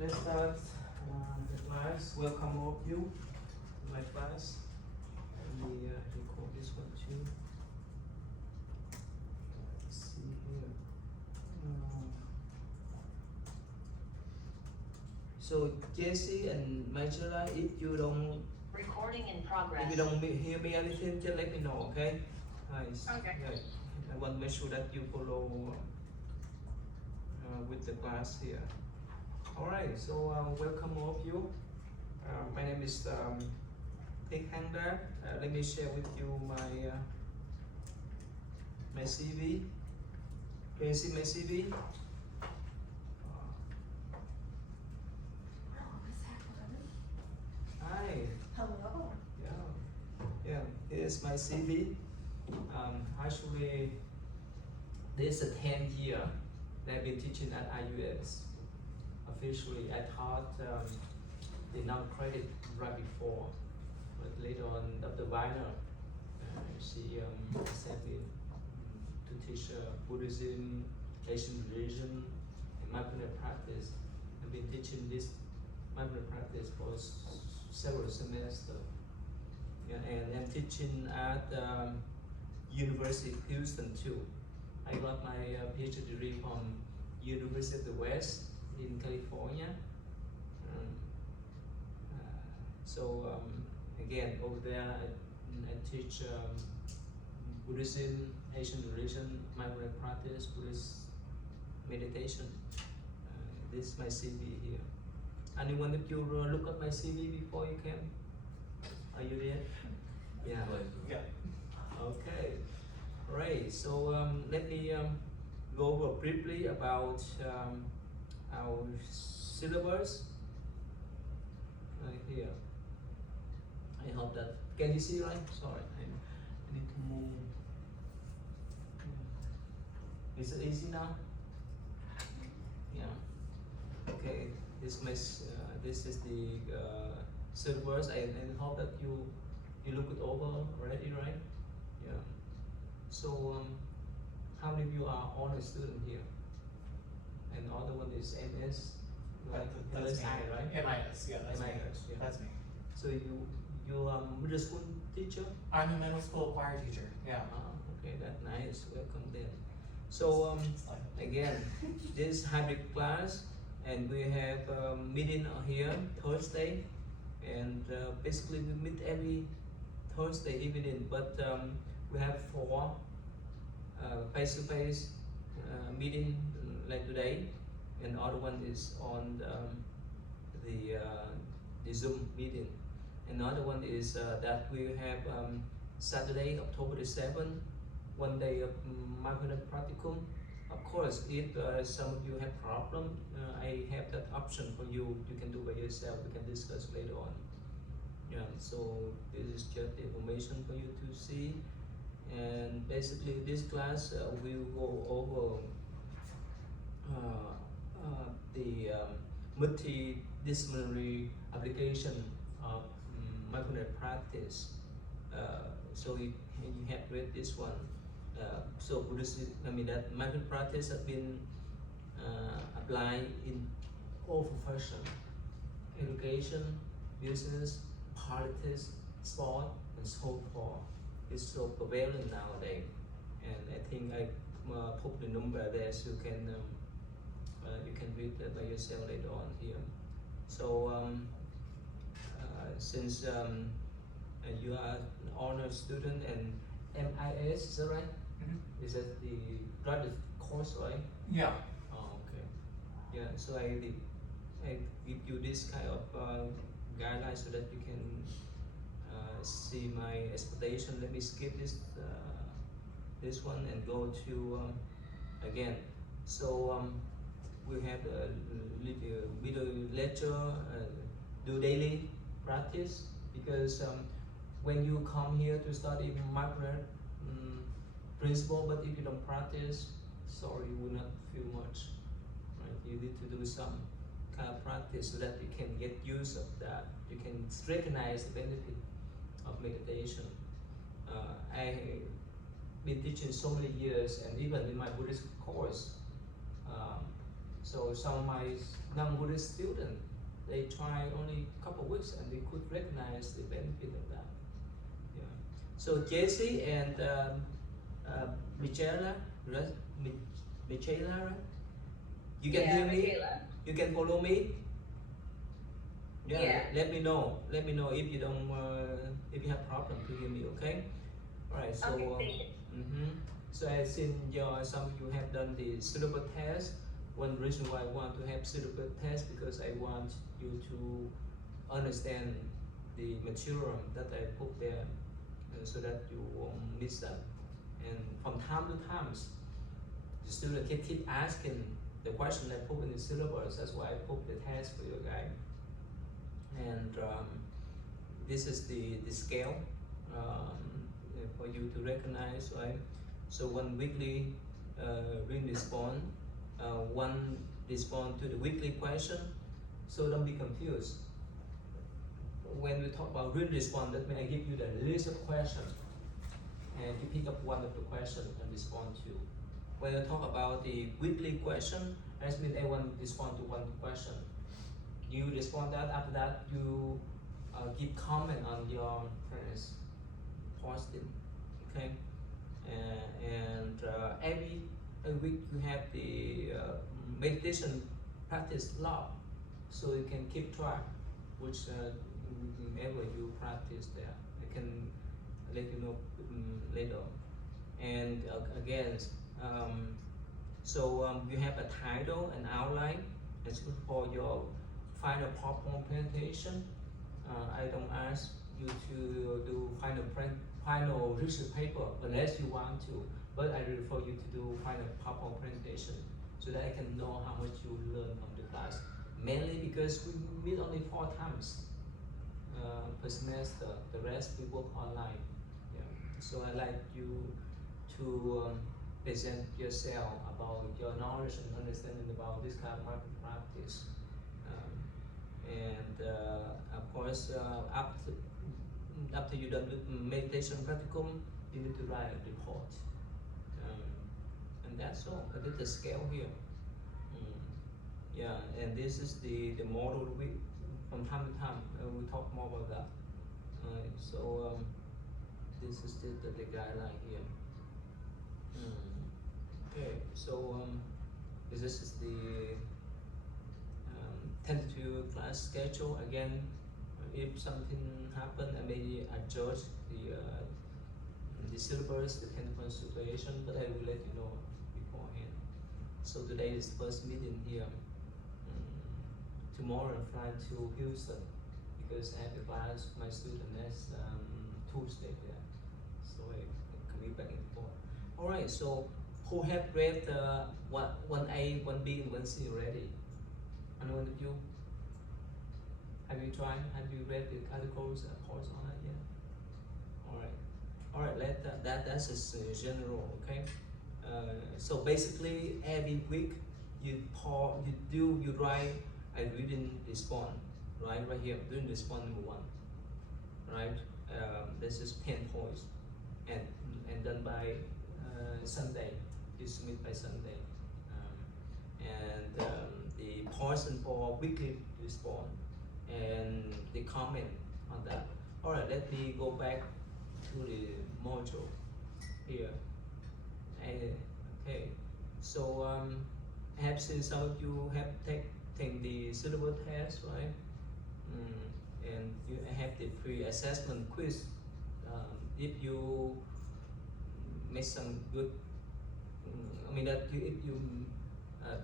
let's start the class. Welcome all of you to my class. Let me record this one too. Let's see here. So Jesse and Majora, if you don't Recording in if progress. you don't hear me anything, just let me know, okay? Nice. Okay. Yeah. I want to make sure that you follow with the class here. All right. So welcome all of you. My name is Thich Hang Dat. Let me share with you my CV. Can you see my CV? Hi. Hello. Yeah. Here's my CV. Actually, this is the 10th year that I've been teaching at IUS. Officially, I taught the non-credit right before, but later on, Dr. Weiner, she sent me to teach Buddhism, Asian religion, and mindfulness practice. I've been teaching this mindfulness practice for several semesters. Yeah, and I'm teaching at University of Houston too. I got my PhD degree from University of the West in California. Again, over there I teach Buddhism, Asian religion, mindfulness practice, Buddhist meditation. This is my CV here. Anyone that you look at my CV before you came? Are you there? Yeah. Okay. Right. So let me go over briefly about our syllabus right here. I hope that can you see right? Sorry, I need to move. Is it easy now? Yeah. Okay. This is the syllabus. I hope that you look it over already, right? Yeah. So how many of you are honor student here? And the other one is MS, like That's me. MSI, right? MIS, yeah, that's me. MIS, yeah. That's me. So you middle school teacher? I'm a middle school choir teacher, yeah. Okay, that's nice. Welcome then. So again, this hybrid class, and we have meeting here Thursday, and basically we meet every Thursday evening, but we have 4 face-to-face meeting like today, and the other one is on the Zoom meeting. Another one is that we have Saturday, October the 7th, 1 day of mindfulness practicum. Of course, if some of you have problem, I have that option for you. You can do by yourself. We can discuss later on. Yeah. So this is just the information for you to see. And basically, this class will go over the multidisciplinary application of mindfulness practice. So you have read this one. So Buddhist, that mindfulness practice has been applied in all professions: education, business, politics, sport, and so forth. It's so prevalent nowadays, and I think I put the number there so you can read that by yourself later on here. So since you are an honor student and MIS, is that right? Mm-hmm. Is that the graduate course, right? Yeah. Oh, okay. Yeah. So I give you this kind of guidelines so that you can see my expectation. Let me skip this one and go to again. So we have a video lecture, do daily practice, because when you come here to study mindfulness principle, but if you don't practice, sorry, you will not feel much. Right? You need to do some kind of practice so that you can get use of that. You can recognize the benefit of meditation. I been teaching so many years, and even in my Buddhist course, So some of my non-Buddhist students, they try only a couple of weeks and they could recognize the benefit of that. Yeah. So Jesse and Michaela, right? Michaela, right? You can hear me? Michaela. You can follow me? Yeah. Let me know. Let me know if you don't, if you have problem to hear me. Okay. All right. So. Okay, thank you. So I seen some of you have done the syllable test. One reason why I want to have syllable test because I want you to understand the material that I put there, so that you won't miss that. And from time to time, the student can keep asking the question I put in the syllabus. That's why I put the test for you guys. And this is the scale for you to recognize, right? So one weekly reading response, one respond to the weekly question. So don't be confused. When we talk about reading response, that means I give you the list of questions, and you pick up one of the questions and respond to. When I talk about the weekly question, that means everyone respond to one question. You respond that. After that, you give comment on your friends posting. Okay. And every week you have the meditation practice log, so you can keep track which whenever you practice there. I can let you know later. And again, you have a title and outline. It's for your final PowerPoint presentation. I don't ask you to do final research paper unless you want to, but I refer you to do final PowerPoint presentation so that I can know how much you learn from the class. Mainly because we meet only 4 times per semester. The rest we work online. Yeah. So I like you to present yourself about your knowledge and understanding about this kind of market practice. Of course, after you done with meditation practicum, you need to write a report. And that's all. I did the scale here. Yeah, and this is the model we, from time to time, we talk more about that. This is the guideline here. Okay, so this is the tentative class schedule. Again, if something happen, I may adjust the syllabus, depending on situation, but I will let you know beforehand. So today is first meeting here. Tomorrow I fly to Houston because I have a class with my student next Tuesday there. So I commute back and forth. Alright, so who have read 1A, 1B, and 1C already? Anyone of you? Have you tried? Have you read the articles, course on that yet? All right. That's just general, okay? So basically, every week you write a reading response, right here, reading response number 1, right? This is 10 points, and done by Sunday. You submit by Sunday, the portion for weekly response and the comment on that. All right, let me go back to the module here. Okay, so I have seen some of you have taken the syllable test, right? And you have the pre-assessment quiz. If you make some good, if you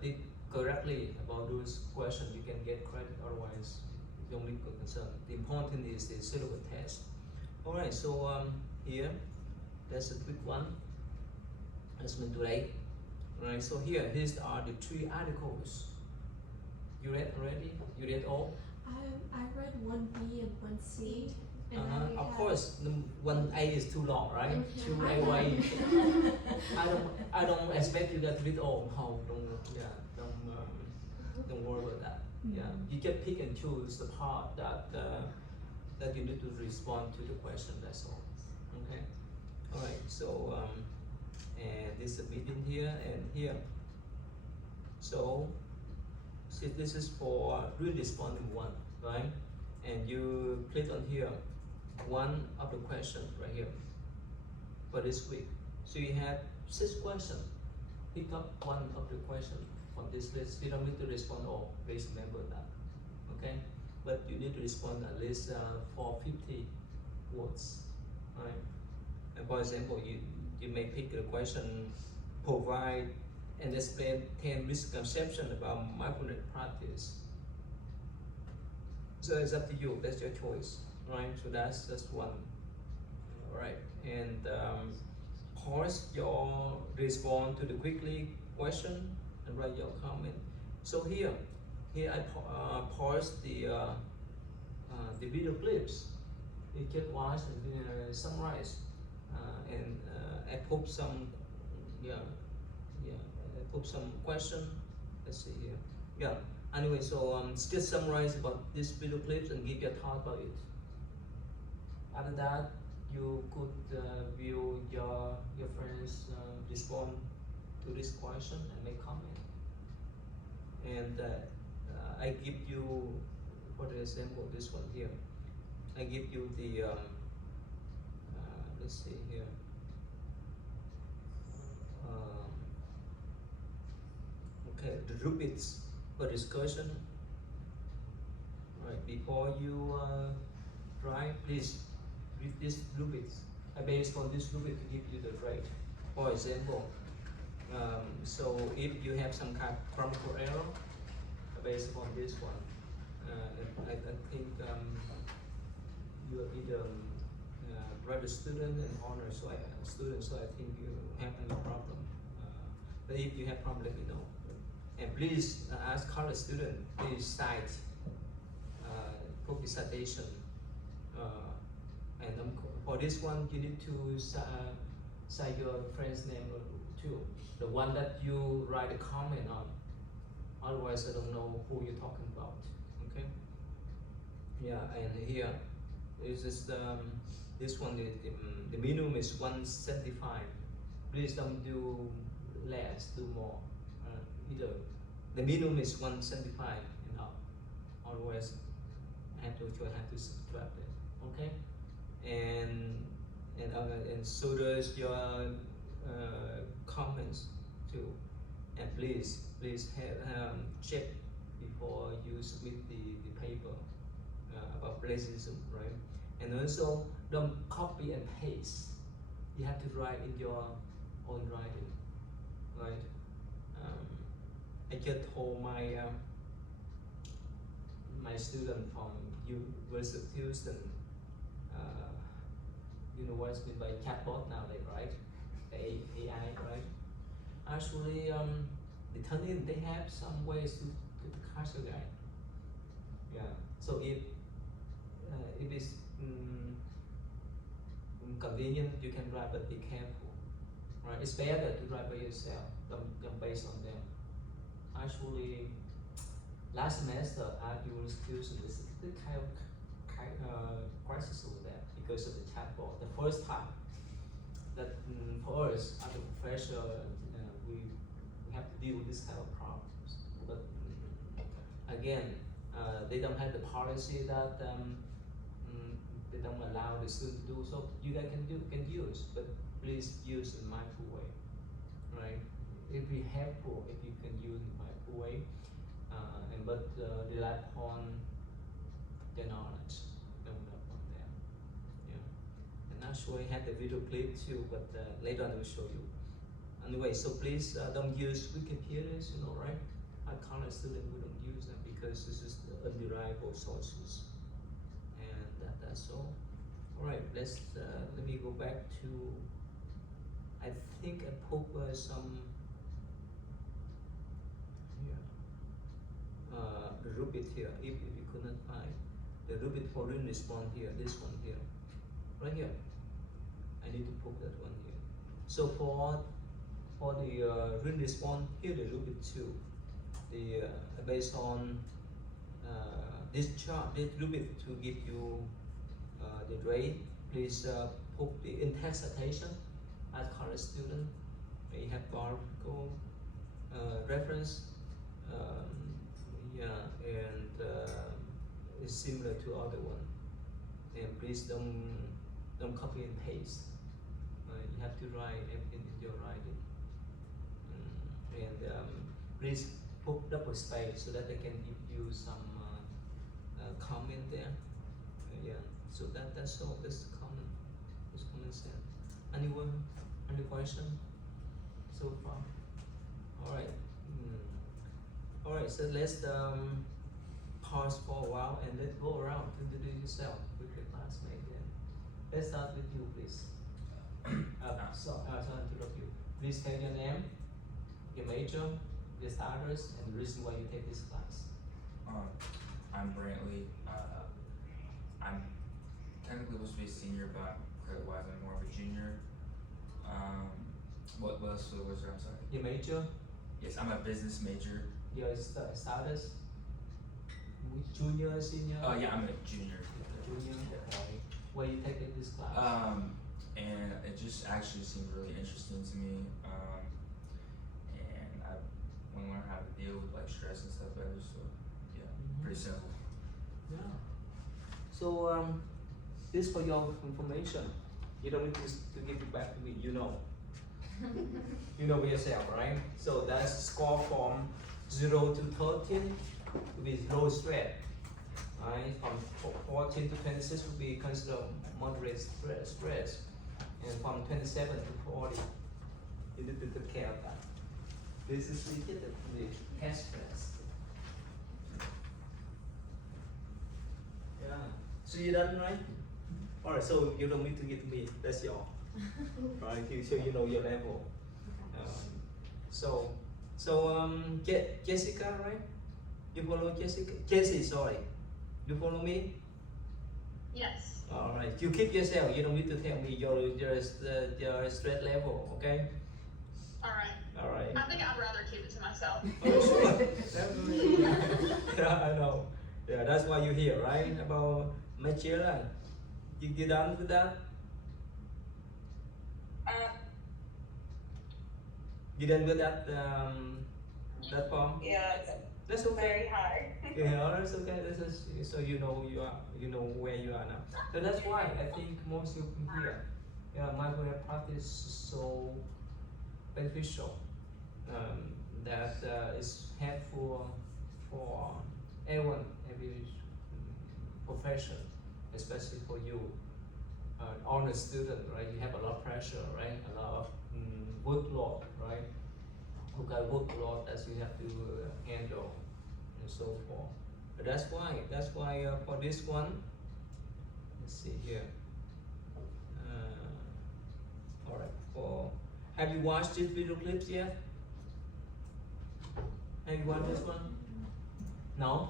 did correctly about those questions, you can get credit. Otherwise, you don't need to concern. The important is the syllable test. All right, so here, that's a quick one. That's been today. All right, so these are the 3 articles. You read already? You read all? I read 1B and 1C. And Of course, 1A is too long, right? 2A, I don't expect you guys to read all. No, don't worry about that. Yeah, you can pick and choose the part that you need to respond to the question. That's all. Okay. All right. So and this is a meeting here and here. So See, this is for real responding one, right? And you click on here, one of the questions right here for this week. So you have 6 questions. Pick up one of the questions from this list. You don't need to respond all. Please remember that. Okay? But you need to respond at least 450 words. Right? And for example, you may pick the question, provide and explain 10 misconceptions about mindfulness practice. So it's up to you. That's your choice, right? So that's one. All right, and pause your response to the quickly question and write your comment. So here I pause the video clips. You can watch and summarize, and I put some I put some question. Let's see here. Yeah. Anyway, so just summarize about these video clips and give your thought about it. After that, you could view your friends respond to this question and make comment. And I give you, for the example, this one here. I give you the let's see here. Okay, the rubrics for discussion. Right, before you write, please read this rubrics. I based on this rubric to give you the rate. For example, so if you have some kind of grammatical error, based on this one, I think you are either graduate student and honor student, so I think you have no problem. But if you have problem, let me know. And please ask college student, please cite, put the citation. And for this one, you need to cite your friend's name too, the one that you write a comment on. Otherwise, I don't know who you're talking about. Okay. Yeah, and here is just this one. The minimum is 175. Please don't do less, do more. Either the minimum is 175 and up. Otherwise, I have to subtract it. Okay. And so does your comments too. And please have check before you submit the paper about plagiarism, right? And also don't copy and paste. You have to write in your own writing, right? I just told my my student from University of Houston, you know what's meant by chatbot nowadays, right? The AI, right? Actually, the Turnitin, they have some ways to categorize. Yeah. So if it's convenient, you can write, but be careful, right? It's better to write by yourself than based on them. Actually, last semester at University of Houston, this is the kind of crisis over there because of the chatbot. The first time that for us as a professor, we have to deal with this kind of problems. But again, they don't have the policy that they don't allow the student to do. So you guys can use, but please use in a mindful way, right? It'd be helpful if you can use in a mindful way, but rely upon their knowledge, don't upon them. Yeah. And actually I have the video clip too, but later on I will show you. Anyway, so please don't use Wikipedia, you know, right? Our college students, we don't use them because this is the undeniable sources. And that's all. All right, let me go back to, I think I put some, the rubric here, if you couldn't find. The rubric for written response here, this one here, right here. I need to put that one here. So for the written response, here the rubric 2. The based on this chart, this rubric to give you the grade. Please put the in-text citation as college student. You have biographical reference. similar to other one. And please don't copy and paste. You have to write everything in your writing. Please put double space so that they can give you some comment there. Yeah. So that's all. That's common. That's common sense. Anyone? Any question so far? All right. All right. So let's pause for a while and let's go around to introduce yourself with your classmate. Then let's start with you, please. Sorry to interrupt you. Please tell your name, your major, your starters, and the reason why you take this class. I'm Brantley. I'm technically supposed to be a senior, but credit-wise, I'm more of a junior. What else was there? I'm sorry. Your major, Yes, I'm a business major. your starters, junior, senior. Yeah, I'm a junior. Junior. Okay. Why you taking this class? And it just actually seemed really interesting to me. And I want to learn how to deal with like stress and stuff better. So yeah, pretty simple. Yeah. So this for your information. You don't need to give it back to me. You know. You know yourself, right? So that's score from 0 to 13 with low stress. Right? From 14 to 26 will be considered moderate stress. And from 27 to 40, you need to take care of that. This is the test stress. Yeah. So you done, right? Alright, so you don't need to give me, that's your, right? So you know your level. Jessica, right? You follow Jessica? Jessie, sorry. You follow me? Yes. Alright, you keep yourself, you don't need to tell me your stress level, okay? Alright. I think I'd rather keep it to myself. Oh, sure. Definitely. Yeah, I know. Yeah, that's why you're here, right? About Magellan. You done with that? You done with that form? Yeah, That's it's okay. very hard. Yeah, that's okay. This is so you know where you are now. So that's why I think most people here, mindfulness practice is so beneficial. That is helpful for everyone, every profession, especially for you, honor student, right? You have a lot of pressure, right? A lot of workload, right? You got workload that you have to handle and so forth. But that's why for this one, let's see here. All right. Have you watched these video clips yet? Have you watched this one? No.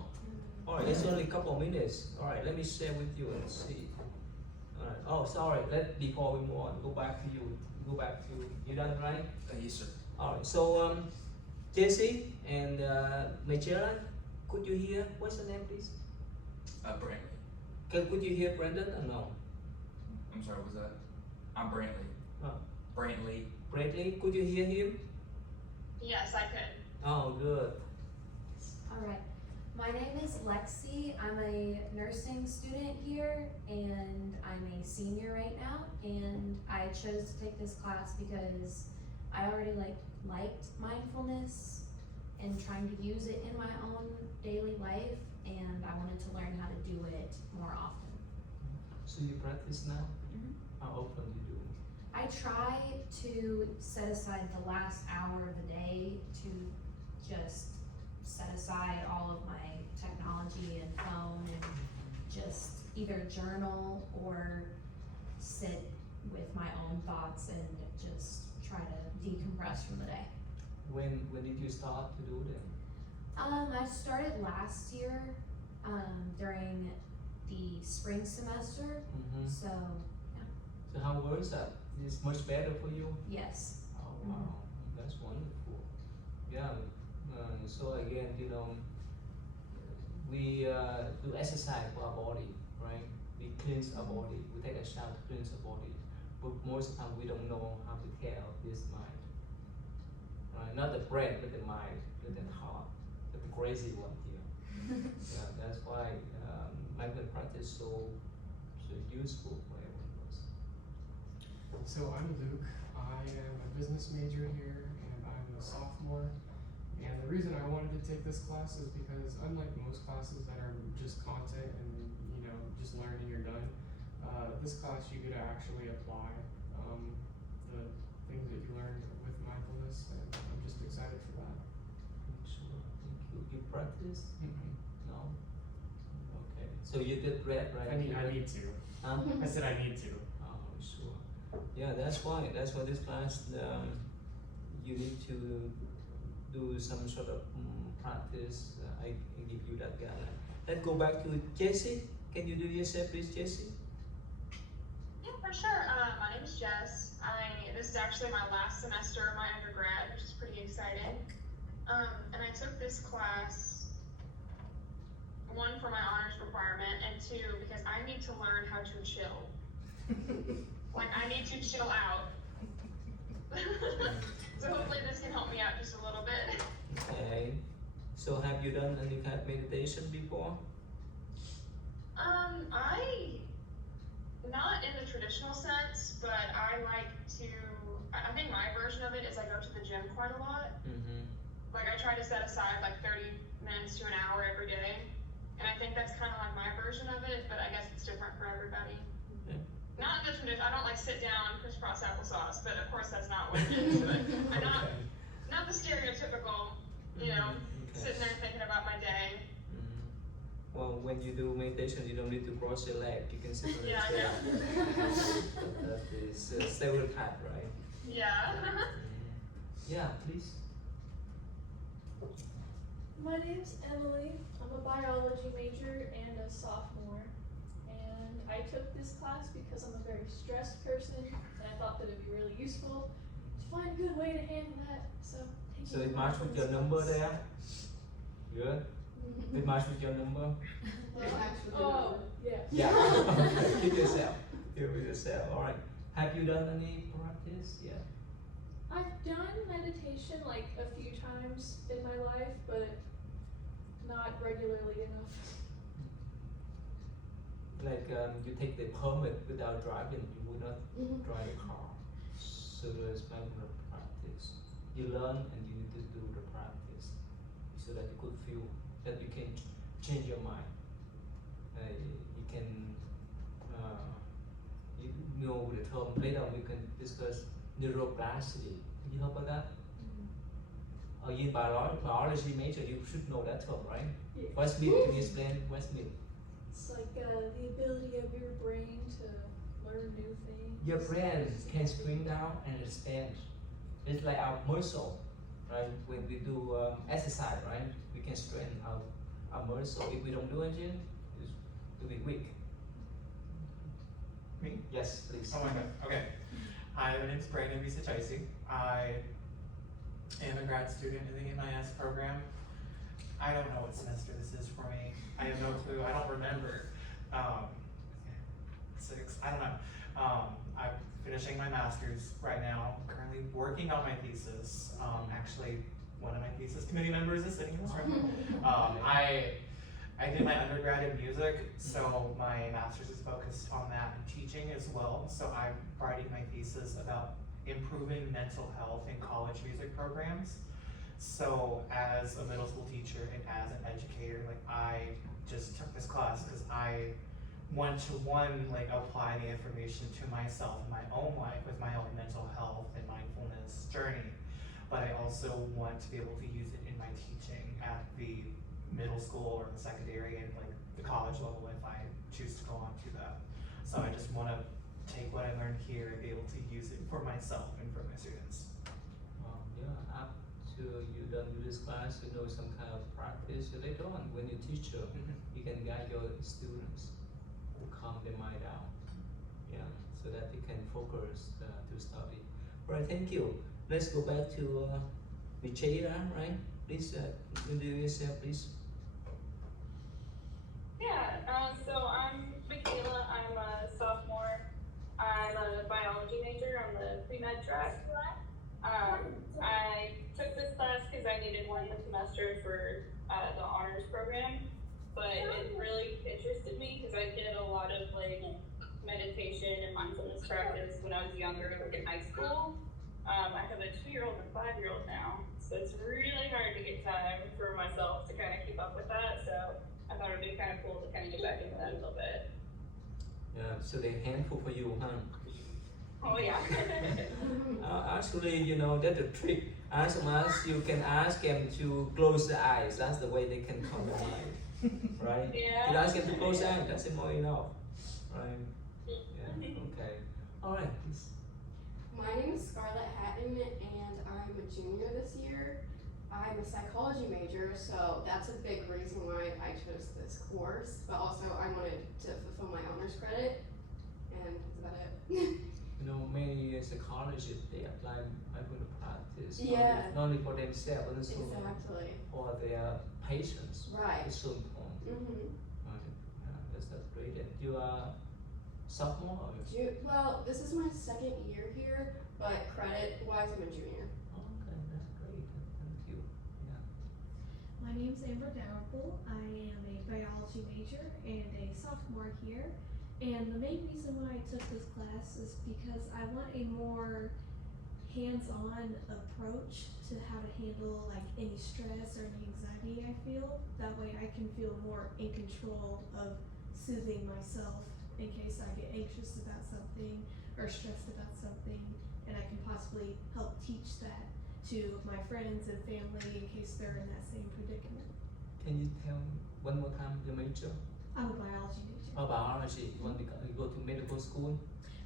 All right. It's only a couple of minutes. All right. Let me share with you and see. All right. Oh, sorry. Before we move on, go back to you. You done right? Yes, sir. Alright, so Jesse and Magellan, could you hear? What's your name, please? Brantley. Could you hear Brendan or no? I'm sorry, what was that? I'm Brantley. Oh. Brantley. Bradley, could you hear him? Yes, I could. Oh, good. Alright, my name is Lexi. I'm a nursing student here and I'm a senior right now. And I chose to take this class because I already liked mindfulness and trying to use it in my own daily life, and I wanted to learn how to do it more often. So you practice now? Mhm. How often do you do? I try to set aside the last hour of the day to just set aside all of my technology and phone and just either journal or sit with my own thoughts and just try to decompress from the day. When did you start to do them? I started last year, during the spring semester, Mm-hmm. so So how was that? It's much better for you? yes. Oh wow, that's wonderful. Yeah. So again, we do exercise for our body, right? We cleanse our body. We take a shower to cleanse our body. But most of the time, we don't know how to care of this mind. Right? Not the brain, but the mind, but the heart, but the crazy one here. Yeah, that's why Michael practice so useful for everyone else? So I'm Luke. I am a business major here, and I'm a sophomore. And the reason I wanted to take this class is because, unlike most classes that are just content and just learn and you're done, this class you get to actually apply the things that you learned with mindfulness, and I'm just excited for that. Sure, thank you. You practice? No? Okay, so you did red, right? I need to. Huh? I said I need to. Oh, sure. Yeah, that's why this class, you need to do some sort of practice. I give you that guideline. Let's go back to Jessie. Can you do yourself, please, Jessie? Yeah, for sure. My name is Jess. This is actually my last semester of my undergrad, which is pretty exciting. And I took this class, one, for my honors requirement, and two, because I need to learn how to chill. Like, I need to chill out. So hopefully this can help me out just a little bit. Okay. So have you done any kind of meditation before? Not in the traditional sense, but I like to, I think my version of it is I go to the gym quite a lot. Mm-hmm. Like, I try to set aside like 30 minutes to an hour every day. And I think that's kind of like my version of it, but I guess it's different for everybody. Yeah. Not in the tradition, I don't like sit down, crisscross applesauce, but of course that's not what it is. But I'm not the stereotypical, sitting there thinking about my day. Well, when you do meditation, you don't need to cross your leg. You can sit on the Yeah, I chair. know. That is stereotype, right? Yeah. Yeah, please. My name's Emily. I'm a biology major and a sophomore. And I took this class because I'm a very stressed person, and I thought that it'd be really useful to find a good way to handle that. So, So it match with your number there? Good. It match with your number? Oh, yeah. Yeah. Keep yourself. Keep with yourself. All right. Have you done any practice? Yeah. I've done meditation like a few times in my life, but not regularly enough. Like you take the permit without driving, you would not drive a car. So there's mindful practice. You learn and you need to do the practice so that you could feel that you can change your mind. You can, you know the term, later we can discuss neuroplasticity. Can you help with that? In biology major, you should know that term, right? Yeah. What's mean? Can you explain what's mean? It's like the ability of your brain to learn new things. Your brain can shrink down and expand. It's like our muscle, right? When we do exercise, right? We can strengthen our muscle. If we don't do anything, it'll be weak. Me? Yes, please. Oh my god, okay. Hi, my name's Brandon Visachaisi. I am a grad student in the MIS program. I don't know what semester this is for me. I have no clue, I don't remember. 6, I don't know. I'm finishing my master's right now, currently working on my thesis. Actually, one of my thesis committee members is sitting in this room. I did my undergrad in music, so my master's is focused on that and teaching as well. So I'm writing my thesis about improving mental health in college music programs. So as a middle school teacher and as an educator, like I just took this class because I want to apply the information to myself in my own life with my own mental health and mindfulness journey. But I also want to be able to use it in my teaching at the middle school or the secondary and like the college level if I choose to go on to that. So I just want to take what I learned here and be able to use it for myself and for my students. Yeah, up to you done with this class, you know some kind of practice. So later on, when you teach, you can guide your students to calm their mind down. Yeah, so that they can focus to study. All right, thank you. Let's go back to Michaela, right? Please introduce yourself, please. Yeah, so I'm Michaela, I'm a sophomore. I'm a biology major on the pre-med track. I took this class because I needed one this semester for the honors program. but it really interested me because I did a lot of like meditation and mindfulness practice when I was younger, like in high school. I have a 2-year-old and 5-year-old now, so it's really hard to get time for myself to kind of keep up with that. So I thought it'd be kind of cool to kind of get back into that a little bit. Yeah, so they're handful for you, huh? Oh yeah. Actually, you know, that's a trick. As soon as you can ask them to close the eyes, that's the way they can come alive, right? Yeah. You ask them to close the eyes, that's more enough, right? Yeah, okay. All right, please. My name is Scarlett Hatton and I'm a junior this year. I'm a psychology major, so that's a big reason why I chose this course, but also I wanted to fulfill my honors credit, and that's about it. You know, many psychologists, they apply mindfulness practice, Yeah. not only for themselves, but also Exactly. for their patients. Right. It's so important. Right. Yeah, that's great. And you are sophomore or Well, this is my second year here, but credit-wise, I'm a junior. okay, that's great. Thank you. Yeah. My name's Amber Dowerpool. I am a biology major and a sophomore here. And the main reason why I took this class is because I want a more hands-on approach to how to handle like any stress or any anxiety I feel. That way I can feel more in control of soothing myself in case I get anxious about something or stressed about something, and I can possibly help teach that to my friends and family in case they're in that same predicament. Can you tell me one more time your major? I'm a biology major. Oh, biology. You want to go to medical school?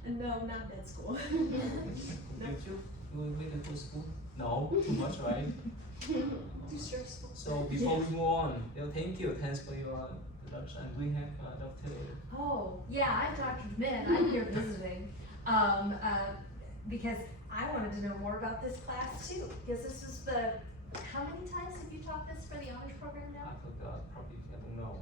And no, not med school. Would you go to medical school? No, too much, right? Too stressful. So before we move on, thank you. Thanks for your introduction. We have Dr. Oh, yeah, I'm Dr. Min. I'm here visiting because I wanted to know more about this class too. Because this is the, how many times have you taught this for the honors program I now? forgot, probably, I don't know.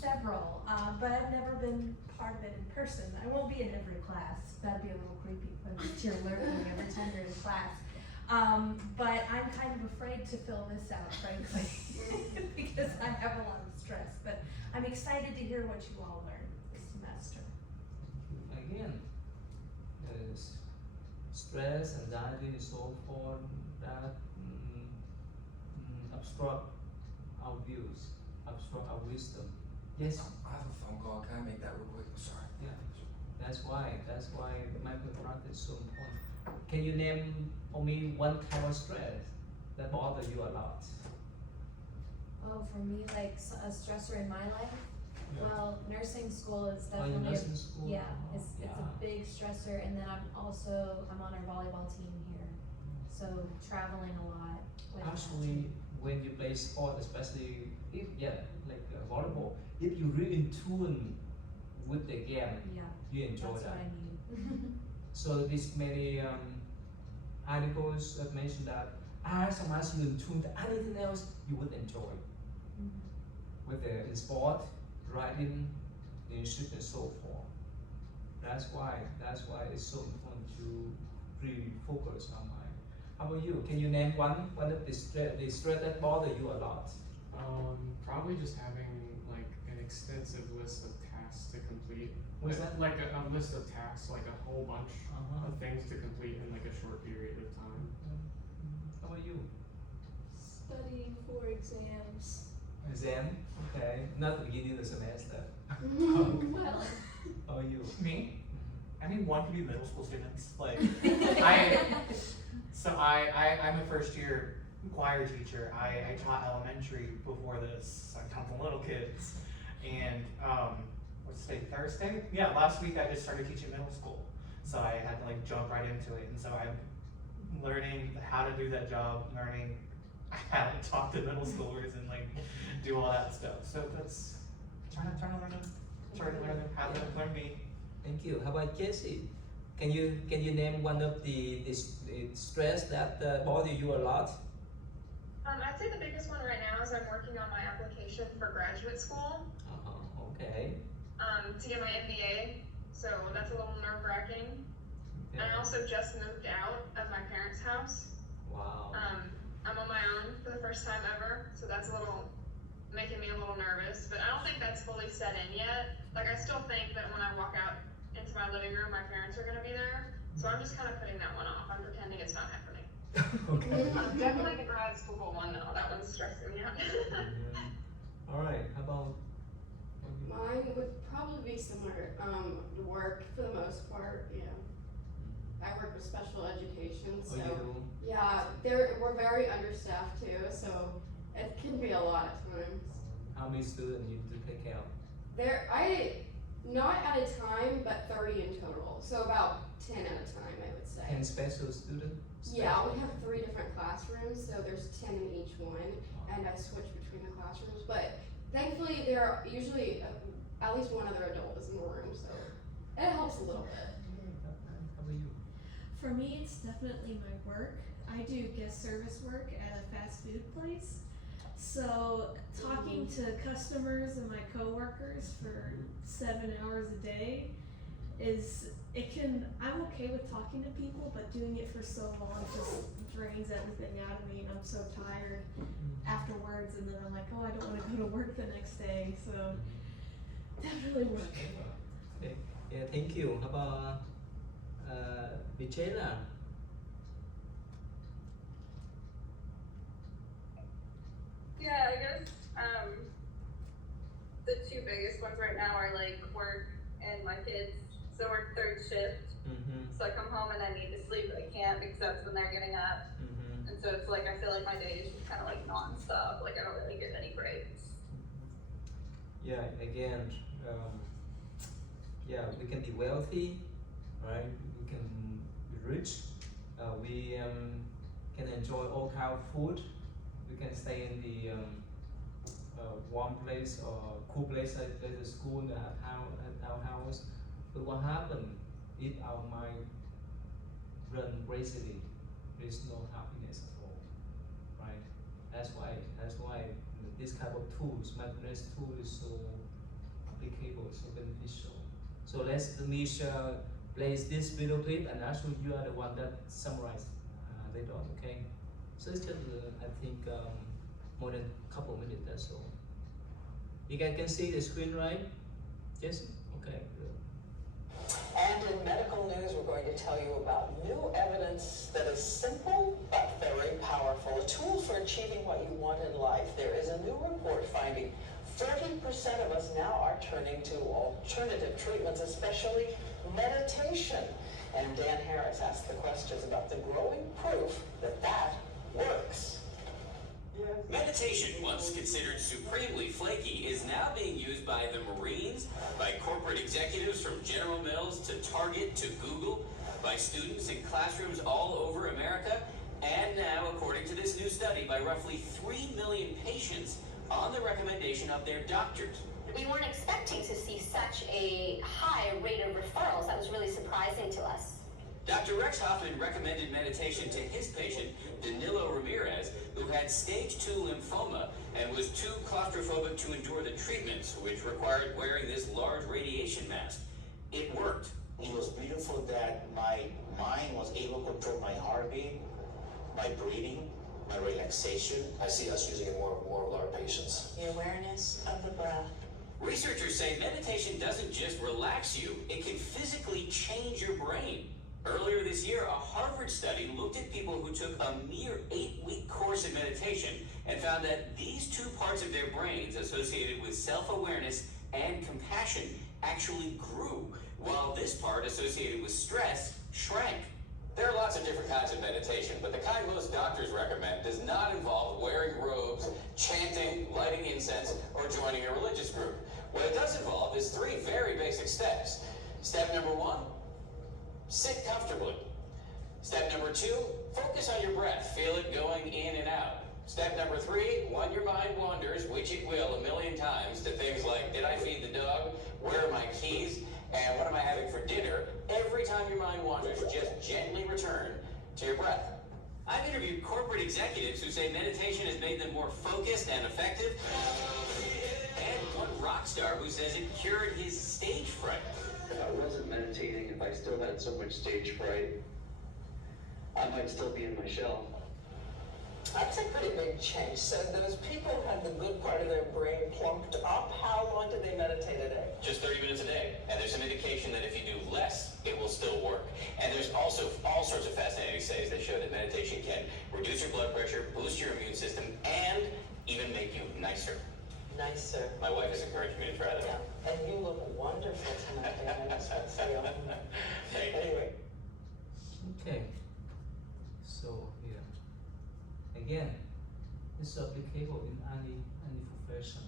Several, but I've never been part of it in person. I won't be in every class. That'd be a little creepy when you're learning every time you're in class. But I'm kind of afraid to fill this out, frankly, because I have a lot of stress. But I'm excited to hear what you all learn this semester. Again, stress, anxiety, and so forth, that obstruct our views, obstruct our wisdom. Yes. I have a phone call. Can I make that real quick? I'm sorry. Yeah. That's why mindful practice is so important. Can you name for me one kind of stress that bothers you a lot? Oh, for me, like a stressor in my life? Yeah. Well, nursing school is Oh, in definitely nursing school? yeah, Oh, it's a big stressor, and then I'm on our volleyball team here, so traveling a lot with that Actually, team. when you play sport, especially if like volleyball, if you're really in tune with the game, Yeah, you enjoy that's that. what I need. So these many articles have mentioned that as long as you're in tune to anything else, you would enjoy. With the in sport, riding, leadership, and so forth. That's why it's so important to really focus on mind. How about you? Can you name one of the stress that bother you a lot? Probably just having like an extensive list of tasks to complete. What's that? Like a list of tasks, like a whole bunch of things to complete in like a short period of time. How about you? Studying for exams. Exam? Okay. Not the beginning of the semester. Well, How about you? Me? Anyone can be middle school students. Like, I'm a first year choir teacher. I taught elementary before this. I come from little kids. And, what's today, Thursday? Yeah, last week I just started teaching middle school. So I had to like jump right into it. And so I'm learning how to do that job, learning how to talk to middle schoolers and like do all that stuff. So that's, trying to learn them, how to learn me. Thank you. How about Jesse? Can you name one of the stress that bother you a lot? I'd say the biggest one right now is I'm working on my application for graduate school, Okay. to get my MBA, so that's a little nerve-wracking. And I also just moved out of my parents' house. Wow. I'm on my own for the first time ever, so that's a little, makes making me a little nervous, but I don't think that's fully set in yet. Like, I still think that when I walk out into my living room, my parents are gonna be there. So I'm just kind of putting that one off. I'm pretending it's not happening. Okay. Definitely the grad school one though. That one's stressing me out. All right. How about Mine would probably be similar. Work for the most part, I work with special education, so you yeah, we're very understaffed too, so it can be a lot at times. how many students you do take care of? Not at a time, but 30 in total, so about 10 at a time, I would say. 10 special students? Yeah, we have 3 different classrooms, so there's 10 in each one, and I switch between the classrooms, but thankfully there are usually at least one other adult is in the room, so it helps a little bit. How about you? For me, it's definitely my work. I do guest service work at a fast food place. So talking to customers and my coworkers for 7 hours a day I'm okay with talking to people, but doing it for so long just drains everything out of me, and I'm so tired afterwards, and then I'm like, oh, I don't want to go to work the next day, so definitely work. Okay. Yeah, thank you. How about Michela? Yeah, I guess the two biggest ones right now are like work and my kids. So I work third shift. So I come home and I need to sleep, but I can't because that's when they're getting up. And so it's like I feel like my day is just kind of like nonstop. Like I don't really get any breaks. Yeah, again, we can be wealthy, right? We can be rich. We can enjoy all kind of food. We can stay in the warm place or cool place like the school at our house. But what happens if our mind run crazily? There's no happiness at all, right? That's why this type of tools, mindfulness tool, is so applicable, so beneficial. So let me place this video clip, and actually you are the one that summarized later on, okay? So it's just I think more than a couple minutes or so. You guys can see the screen, right? Yes? Okay, good. And in medical news, we're going to tell you about new evidence that is simple but very powerful, a tool for achieving what you want in life. There is a new report finding 30% of us now are turning to alternative treatments, especially meditation. And Dan Harris asked the questions about the growing proof that that works. Meditation, once considered supremely flaky, is now being used by the Marines, by corporate executives from General Mills to Target to Google, by students in classrooms all over America, and now, according to this new study, by roughly 3 million patients on the recommendation of their doctors. We weren't expecting to see such a high rate of referrals. That was really surprising to us. Dr. Rex Hoffman recommended meditation to his patient, Danilo Ramirez, who had stage 2 lymphoma and was too claustrophobic to endure the treatments, which required wearing this large radiation mask. It worked. It was beautiful that my mind was able to control my heartbeat, my breathing, my relaxation. I see us using it more and more with our patients. The awareness of the breath. Researchers say meditation doesn't just relax you, it can physically change your brain. Earlier this year, a Harvard study looked at people who took a mere 8-week course in meditation and found that these two parts of their brains associated with self-awareness and compassion actually grew, while this part associated with stress shrank. There are lots of different kinds of meditation, but the kind most doctors recommend does not involve wearing robes, chanting, lighting incense, or joining a religious group. What it does involve is 3 very basic steps. Step number 1, sit comfortably. Step number 2, focus on your breath. Feel it going in and out. Step number 3, when your mind wanders, which it will a million times, to things like, did I feed the dog? Where are my keys? And what am I having for dinner? Every time your mind wanders, just gently return to your breath. I've interviewed corporate executives who say meditation has made them more focused and effective. And one rock star who says it cured his stage fright. If I wasn't meditating, if I still had so much stage fright, I might still be in my shell. That's a pretty big change. So those people who had the good part of their brain plumped up. How long did they meditate a day? Just 30 minutes a day. And there's some indication that if you do less, it will still work. And there's also all sorts of fascinating studies that show that meditation can reduce your blood pressure, boost your immune system, and even make you nicer. Nicer. My wife has encouraged me to try that. Yeah. And you look wonderful tonight, Dan. I just want to say, anyway. Okay. So here again, it's applicable in any profession,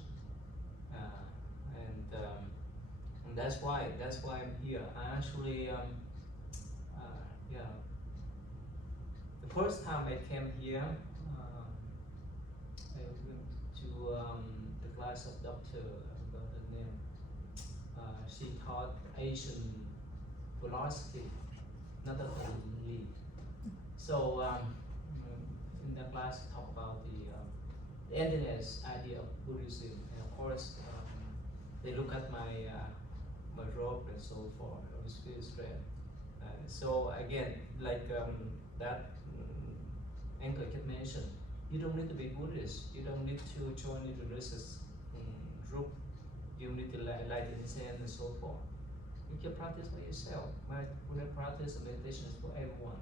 and that's why I'm here. I actually the first time I came here, I went to the class of Dr. I forgot her name. She taught Asian philosophy, not a Lee. So in that class, talk about the endless idea of Buddhism, and of course, they look at my my robe and so forth. I was very straight. So again, like that Anchor had mentioned, you don't need to be Buddhist. You don't need to join the religious group. You don't need to light incense and so forth. You can practice by yourself. My Buddha practice and meditation is for everyone.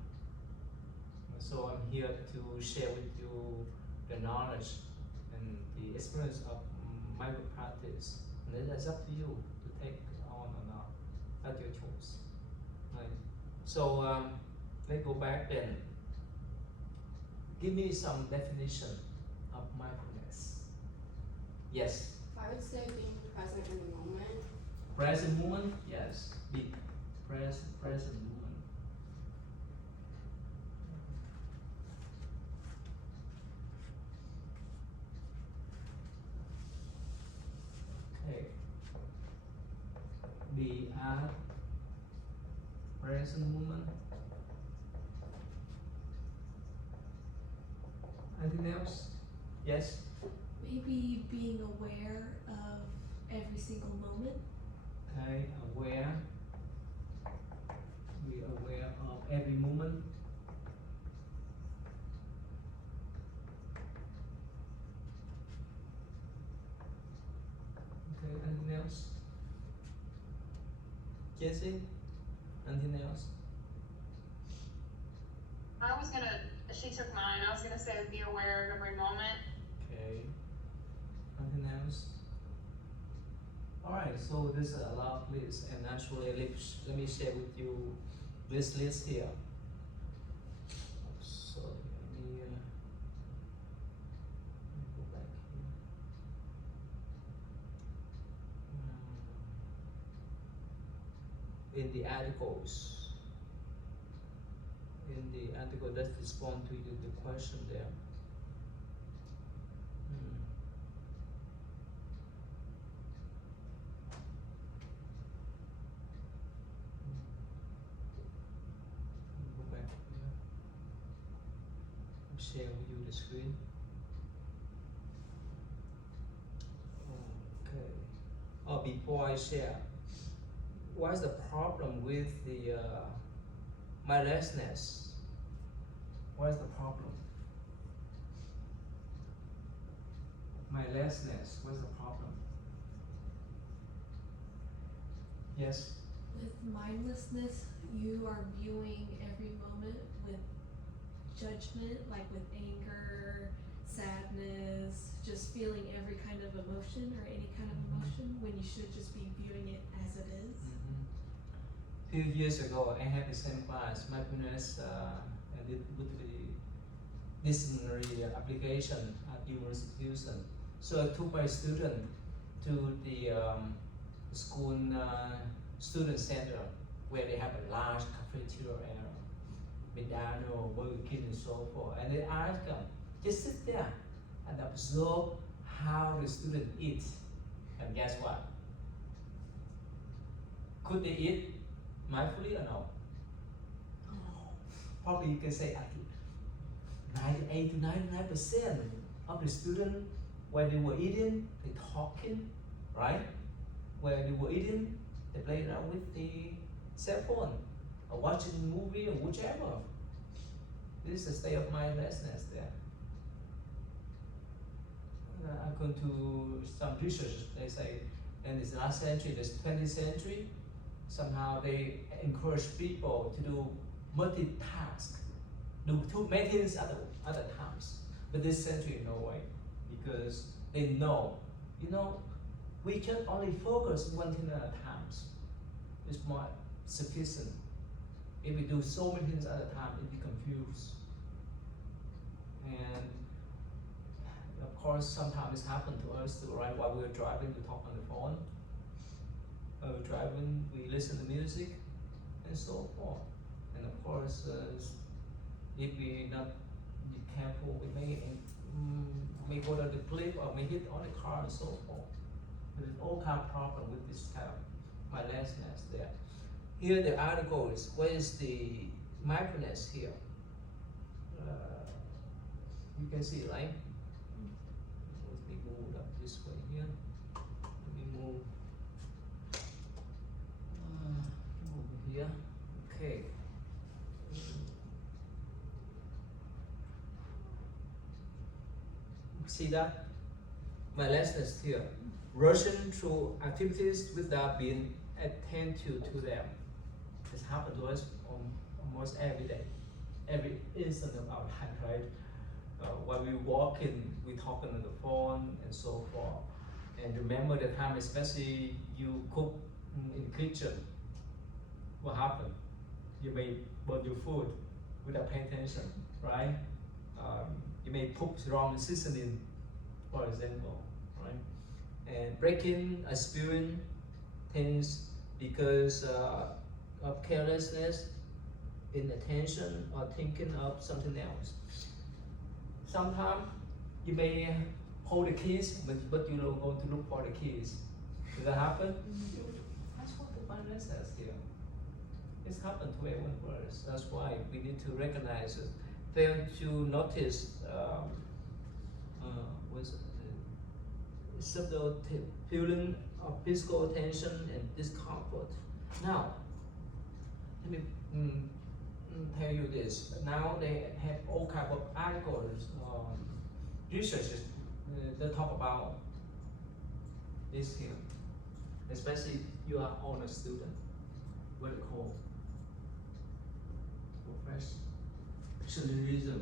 So I'm here to share with you the knowledge and the experience of my practice. And it's up to you to take on or not. That's your choice. Right? So let's go back then. Give me some definition of mindfulness. Yes. I would say being present in the moment. Present moment, yes. Be present moment. Okay. Be at present moment. Anything else? Yes. Maybe being aware of every single moment. Okay, aware. Be aware of every moment. Okay, anything else? Jesse? Anything else? She took mine. I was gonna say be aware of every moment. Okay. Anything else? Alright, so this is a lot of lists, and actually let me share with you this list here. So let me go back here. In the articles. Let's respond to the question there. Go back here. I'll share with you the screen. Okay. Oh, before I share, what's the problem with the mindlessness? What is the problem? Mindlessness, what's the problem? Yes? With mindlessness, you are viewing every moment with judgment, like with anger, sadness, just feeling every kind of emotion or any kind of emotion when you should just be viewing it as it is. Few years ago, I had the same class, mindfulness with the disciplinary application at University of Houston. So I took my student to the school student center where they have a large cafeteria, McDonald's, Burger King, and so forth. And they asked them, just sit there and observe how the student eat. And guess what? Could they eat mindfully or no? Probably you can say 98 to 99% of the students, when they were eating, they talking, right? When they were eating, they play around with the cell phone or watching a movie or whichever. This is a state of mindlessness there. according to some research, they say in this last century, this 20th century, somehow they encourage people to do multitask, do too many things at other times. But this century, no way, because they know, we can only focus one thing at a time. It's more sufficient. If we do so many things at a time, it be confused. And of course, sometimes it happens to us too, right? While we're driving, we talk on the phone. While we're driving, we listen to music, and so forth. And of course, if we not be careful, we may go to the cliff or may hit on the car and so forth. There's all kind of problem with this kind of mindlessness there. Here the article is, what is the mindfulness here? You can see, right? Let me move up this way here. Let me move over here. Okay. See that? Mindlessness here. Rushing through activities without being attentive to them. This happens to us almost every day, every instant of our life, right? When we walk in, we talking on the phone and so forth. And remember the time, especially you cook in the kitchen. What happened? You may burn your food without paying attention, right? You may put wrong seasoning, for example, right? And breaking, spilling things because of carelessness, inattention, or thinking of something else. Sometimes you may hold the keys, but you don't go to look for the keys. Does that happen? That's what the mindlessness here. It's happened to everyone else. That's why we need to recognize it. Fail to notice subtle feeling of physical tension and discomfort. Now, let me tell you this. Now they have all kinds of articles, researchers that talk about this here. Especially you are honor student, what they call professionalism.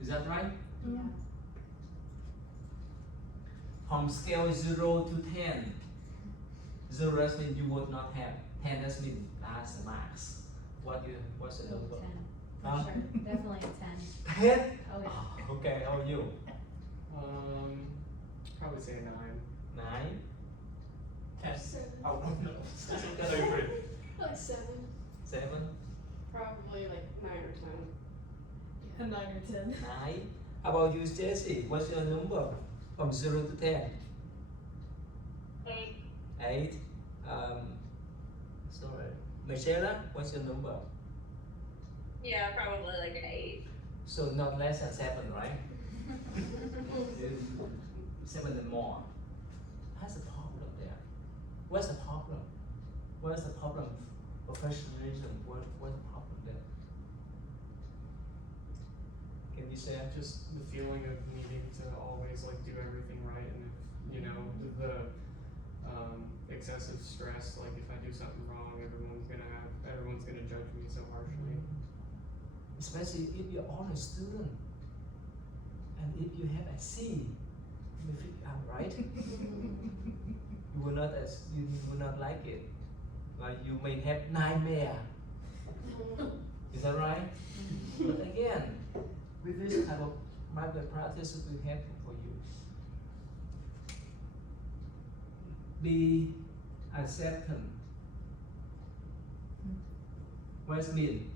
Is that right? Yeah. From scale 0 to 10, 0 does mean you would not have. 10 does mean that's the max. What's the number? 10. Huh? For sure. Definitely a 10. 10? Oh yeah. Okay, how are you? Probably say 9. 9? 10? 7. Oh no. Like 7. 7? Probably like 9 or 10. 9 or 10. 9? How about you, Jessie? What's your number? From 0 to 10? 8. 8? Sorry. Michelle, what's your number? Yeah, probably like an 8. So not less than 7, right? 7 and more. That's a problem there. What's the problem? What's the problem? Professionalism. What's the problem there? Can you say? Just the feeling of needing to always like do everything right, and if the excessive stress, like if I do something wrong, everyone's gonna judge me so harshly. Especially if you're honor student, and if you have a C, you will figure out, right? you will not like it. Like you may have nightmare. Is that right? But again, with this kind of micro practice, it will be helpful for you. Be accepting. What does it mean?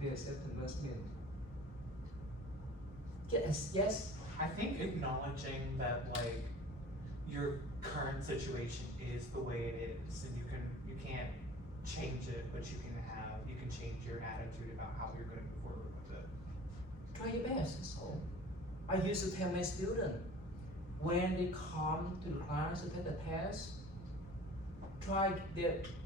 Be accepting, what does it mean? Yes. I think acknowledging that like your current situation is the way it is, and you can't change it, but you can change your attitude about how you're going to move forward with it. Try your best, that's all. I used to tell my students, when they come to the class to take the test, try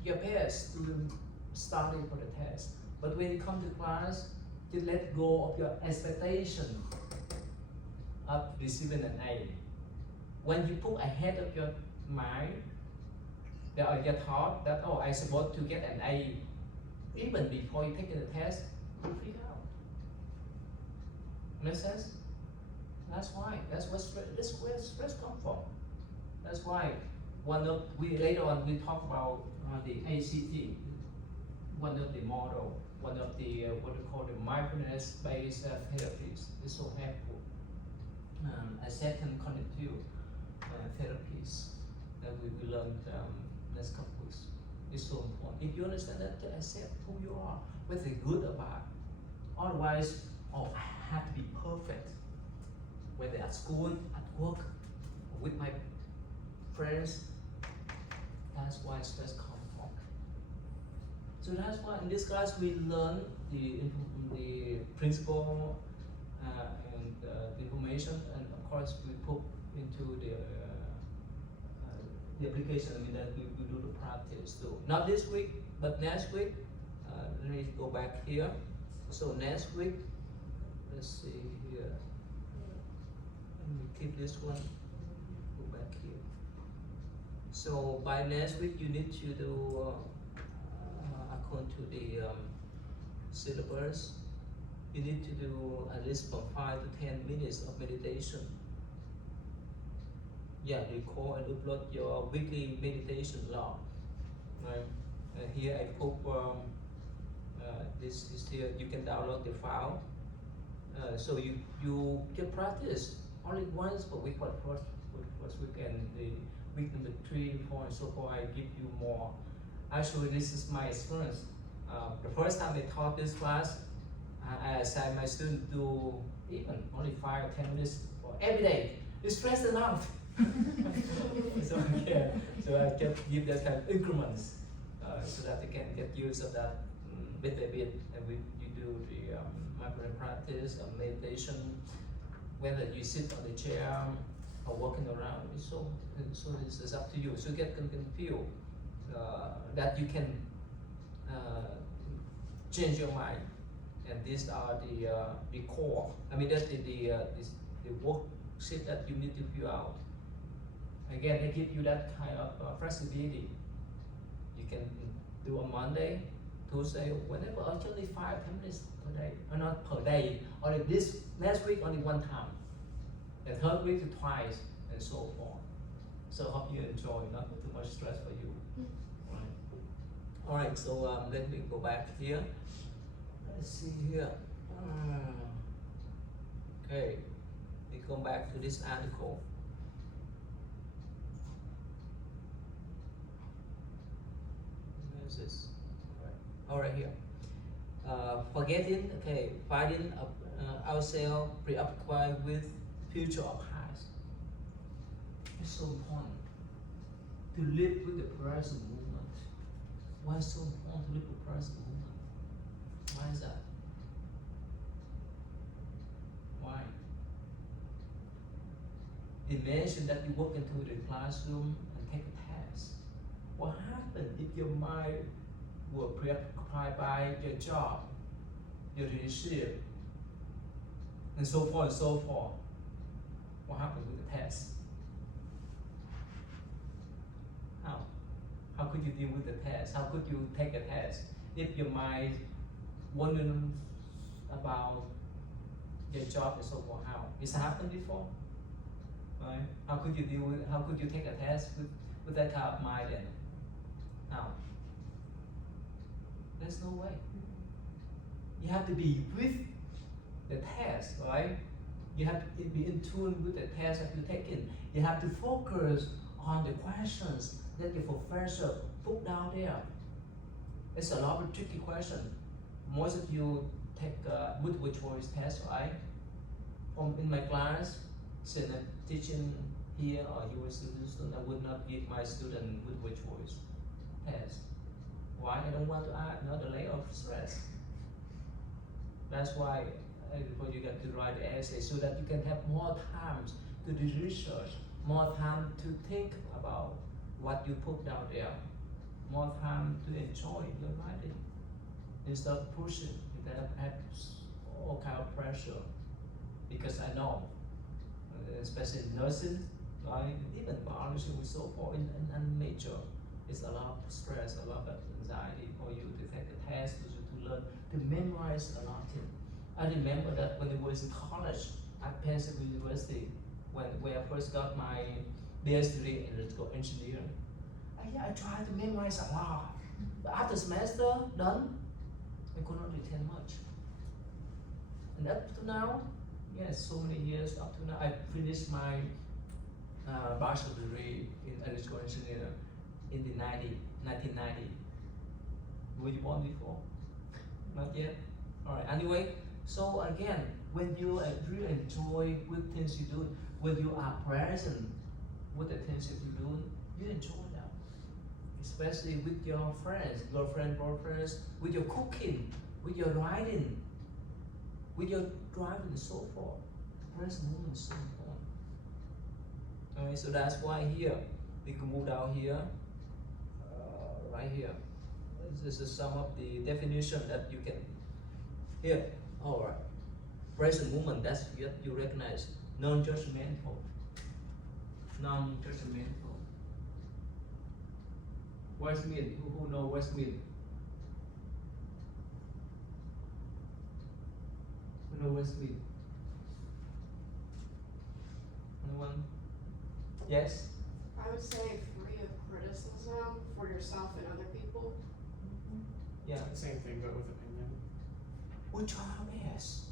your best to study for the test. But when they come to class, Just let go of your expectation of receiving an A. When you put ahead of your mind, that your thought that, oh, I'm supposed to get an A, even before you take the test, you freak out. Make sense? That's why. That's where stress comes from. That's why later on we talk about the ACT, one of the model, one of the what we call the mindfulness-based therapies. It's so helpful. Acceptance cognitive therapies that we will learn next couple weeks. It's so important. If you understand that, to accept who you are, whether good or bad. Otherwise, oh, I have to be perfect. Whether at school, at work, or with my friends. That's why stress comes from. So that's why in this class we learn the principle and the information, and of course we put into the application. I mean that we do the practice too. Not this week, but next week. Let me go back here. So next week, let's see here. Let me keep this one. Go back here. So by next week, you need to do according to the syllabus. You need to do at least from 5 to 10 minutes of meditation. Yeah, record and upload your weekly meditation log. Right. Here I put this is here. You can download the file. So you can practice only once per week for the first weekend. The week number 3, 4, and so forth. I give you more. Actually, this is my experience. The first time I taught this class, I assigned my students to do even only 5 or 10 minutes for every day. It's stress enough. So I can give that kind of increments so that they can get used of that bit by bit. And you do the mindfulness practice of meditation, whether you sit on the chair or walking around. So it's up to you. So you can feel that you can change your mind. And these are the core. I mean, that's the worksheet that you need to fill out. Again, they give you that kind of flexibility. You can do on Monday, Tuesday, whenever, only 5-10 minutes per day, or not per day. Only this next week, only one time. The third week, twice, and so forth. So hope you enjoy, not too much stress for you. All right. So let me go back here. Let's see here. Okay, we come back to this article. Where is this? All right here. Finding ourselves preoccupied with future or past. It's so important to live with the present moment. Why is it so important to live with the present moment? Why is that? Why? Imagine that you walk into the classroom and take a test. What happens if your mind were preoccupied by your job, your relationship, and so forth and so forth? What happens with the test? How could you deal with the test? How could you take a test if your mind wondering about your job and so forth? How? It's happened before, right? How could you deal with? How could you take a test with that kind of mind then? How? There's no way. You have to be with the test, right? You have to be in tune with the test that you're taking. You have to focus on the questions that your professor put down there. It's a lot of tricky question. Most of you take multiple choice test, right? In my class, since I'm teaching here or university student, I would not give my student multiple choice test. Why? I don't want to add another layer of stress. That's why you get to write the essay so that you can have more time to do research, more time to think about what you put down there, more time to enjoy your writing instead of pushing. You can have all kind of pressure because I know, especially nursing, right? Even biology and so forth, and major, it's a lot of stress, a lot of anxiety for you to take the test, to learn, to memorize a lot of things. I remember that when I was in college at Penn State University, when I first got my BS degree in electrical engineering, I tried to memorize a lot. But after semester done, I could not retain much. And up to now, yes, so many years up to now, I finished my bachelor degree in electrical engineering in the 1990. Were you born before? Not yet? Alright, anyway, so again, when you really enjoy with things you do, when you are present with the things that you do, you enjoy that. Especially with your friends, girlfriend, boyfriends, with your cooking, with your writing, with your driving and so forth. The present moment is so important. Alright, so that's why here, we can move down here, right here. This is some of the definition that you can, here, alright. Present moment, that's what you recognize. Non-judgmental. Non-judgmental. What's mean? Who know what's mean? Who know what's mean? Anyone? Yes? I would say free of criticism for yourself and other people. Yeah. Same thing, but with opinion. Which are best.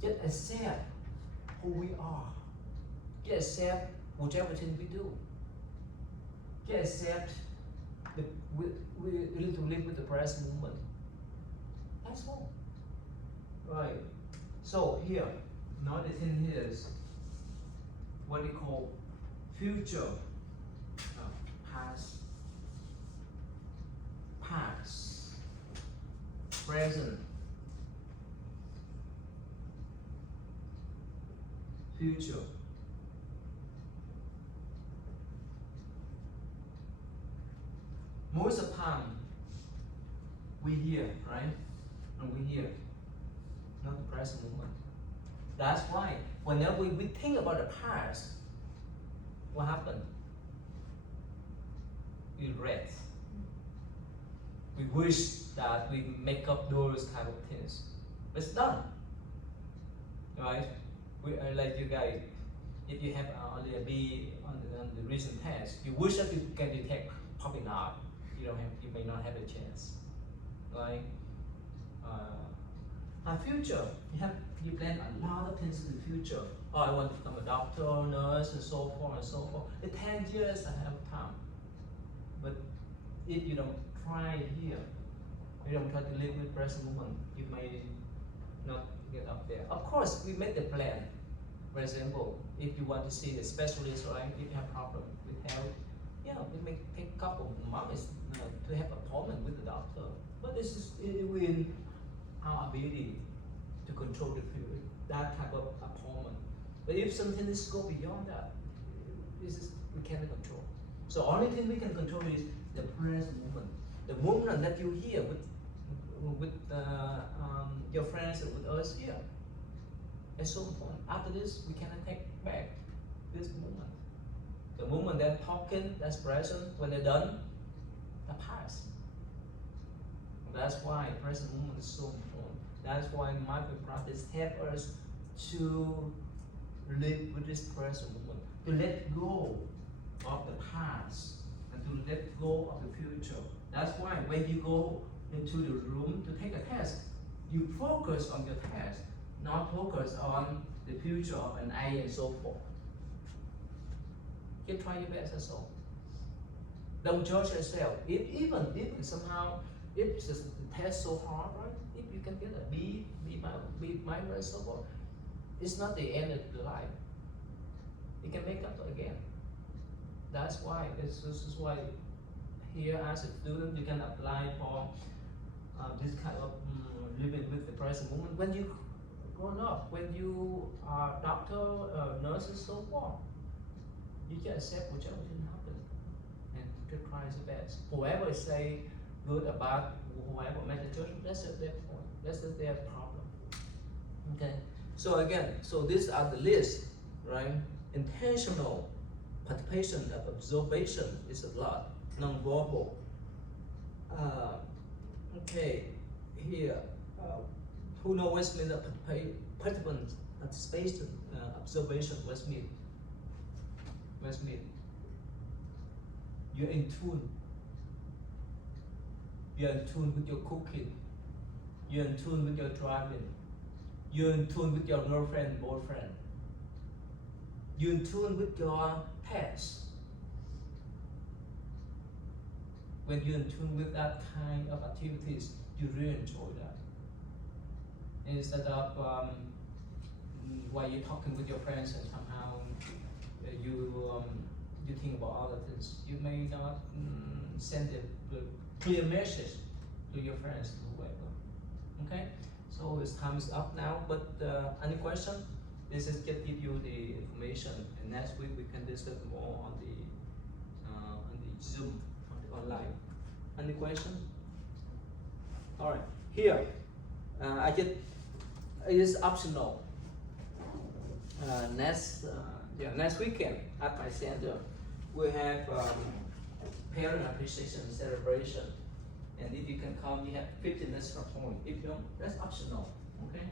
Just accept who we are. Just accept whichever thing we do. Just accept that we need to live with the present moment. That's all. Right. So here, another thing here is what we call future, past, present, future. Most of the time, we hear, right? And we hear, not the present moment. That's why whenever we think about the past, what happened? We regret. We wish that we make up those kind of things. It's done, right? We are like you guys. If you have only a B on the recent test, you wish that you can detect, probably not. You may not have a chance, right? Our future, you plan a lot of things in the future. Oh, I want to become a doctor, nurse, and so forth and so forth. In 10 years, I have time. But if you don't try it here, you don't try to live with present moment, you may not get up there. Of course, we make the plan. For example, if you want to see a specialist, right? If you have problem with health, yeah, we may take a couple of months to have an appointment with the doctor. But this is within our ability to control the period, that type of appointment. But if something is go beyond that, we cannot control. So only thing we can control is the present moment. The moment that you hear with your friends and with us here. It's so important. After this, we cannot take back this moment. The moment they're talking, that's present. When they're done, the past. That's why present moment is so important. That's why mindful practice help us to live with this present moment, to let go of the past and to let go of the future. That's why when you go into the room to take a test, you focus on your test, not focus on the future and A and so forth. You try your best, that's all. Don't judge yourself. Even if somehow, if the test so hard, right? If you can get a B minus, so forth, it's not the end of the life. You can make up again. That's why, this is why here as a student, you can apply for this kind of living with the present moment. When you grown up, when you are doctor, nurses, so forth, you just accept whichever thing happens and to try your best. Whoever say good about whoever make the judgment, that's their point. That's their problem. Okay, so again, so these are the list, right? Intentional participation of observation is a lot. Non-verbal. Okay, here, who knows what's mean of participant participation, observation, what's mean? What's mean? You're in tune. You're in tune with your cooking. You're in tune with your driving. You're in tune with your girlfriend, boyfriend. You're in tune with your pets. When you're in tune with that kind of activities, you really enjoy that. Instead of while you're talking with your friends and somehow you think about other things, you may not send a clear message to your friends or whoever. Okay, so it's time is up now. But any question? This is just give you the information, and next week we can discuss more on the Zoom, on the online. Any question? All right, here it is optional. Next weekend at my center we have parent appreciation celebration, and if you can come, you have 15 extra points. If you don't, that's optional. Okay.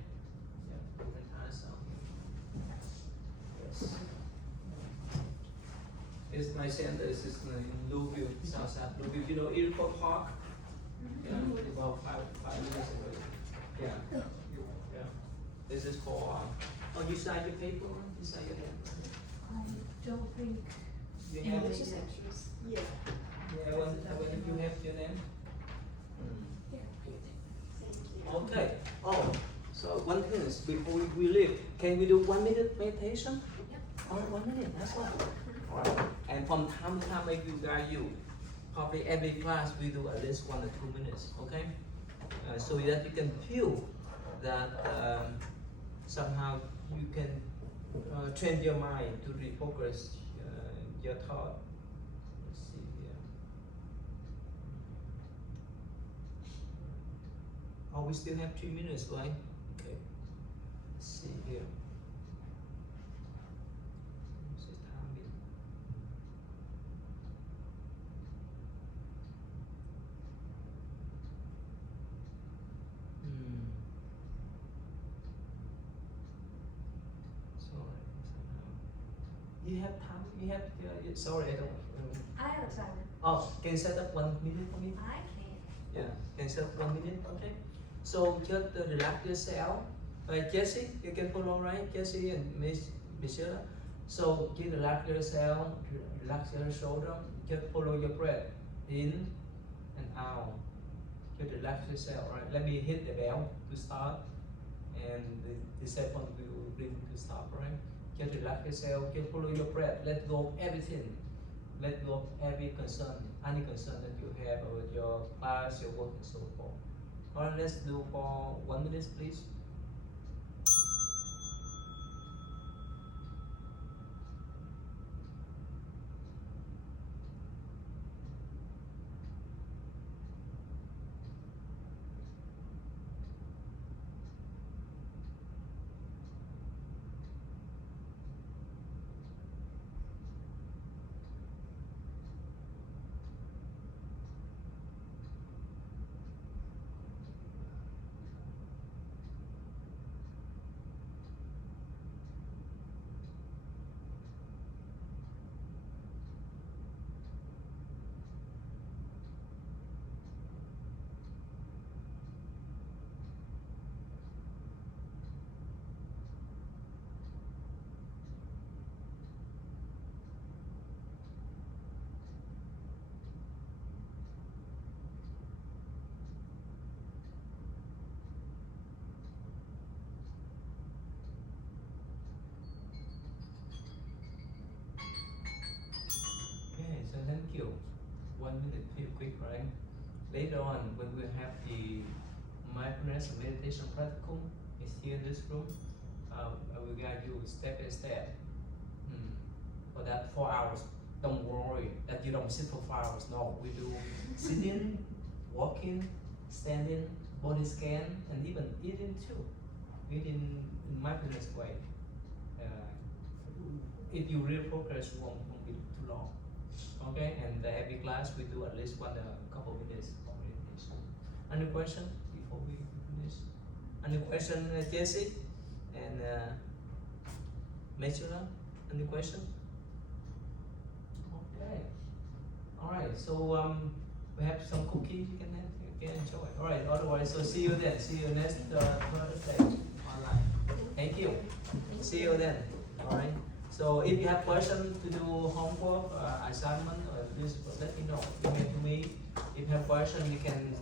Yeah, you can ask. Yes. It's my center. It's in Louisville, Southside Louisville. You know Airport Park? Yeah, about five minutes away. Yeah. Yeah. This is for. Oh, you signed your paper? You signed your paper? I don't think. You have it? Yeah. Yeah, when you have your name? Okay. Oh, so one thing is before we leave, can we do 1 minute meditation? Yep. Oh, 1 minute, that's all. All right. And from time to time, I will guide you. Probably every class we do at least 1 or 2 minutes, okay? So that you can feel that somehow you can train your mind to refocus your thought. Let's see here. Oh, we still have 3 minutes, right? Okay. Let's see here. What's the timing? Sorry, somehow. You have time? You have? Sorry, I don't. I have a timer. Oh, can you set up 1 minute for me? I can. Yeah, can you set up 1 minute? Okay. So just relax yourself. Jesse, you can follow, right? Jesse and Miss Michelle. So just relax yourself, relax your shoulder. Just follow your breath in and out. Just relax yourself, right? Let me hit the bell to start, and the second will bring to stop, right? Just relax yourself. Just follow your breath. Let go of everything. Let go of every concern, any concern that you have about your class, your work, and so forth. All right, let's do for 1 minute, please. Okay, so thank you. 1 minute, pretty quick, right? Later on, when we have the mindfulness and meditation practical, is here in this room. I will guide you step by step. For that 4 hours, don't worry that you don't sit for 4 hours. No, we do sitting, walking, standing, body scan, and even eating too. within in mindfulness way. If you really focus, won't be too long. Okay, and every class we do at least one couple minutes of meditation. Any question before we finish? Any question, Jesse and Mitchell? Any question? Okay. All right. So we have some cookies you can have. You can enjoy. All right. Otherwise, so see you then. See you next Thursday online. Thank you. See you then. All right. So if you have questions to do homework, assignment, or this, let me know. Email to me. If you have questions, you can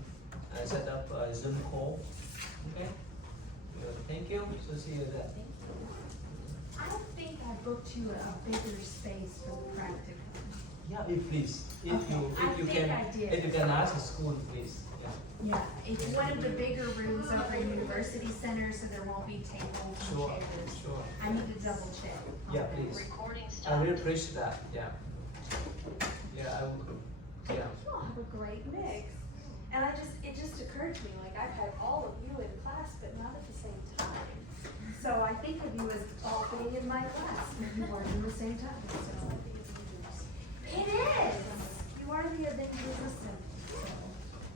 set up a Zoom call. Okay. Good. Thank you. So see you then. I think I booked you a bigger space for the practicum. Yeah, please. If Okay, you I think I did. if you can ask the school, please. Yeah. Yeah, it's one of the bigger rooms over in University Center, so there won't be tables and Sure. chairs. Sure. I need to double check. on Yeah, that. please. I really appreciate that. Yeah. Yeah. I would. Yeah. You all have a great mix. And it just occurred to me, like I've had all of you in class, but not at the same time. So I think of you as all being in my class, but you weren't in the same time, so. It is! You are the Avengers Assemble.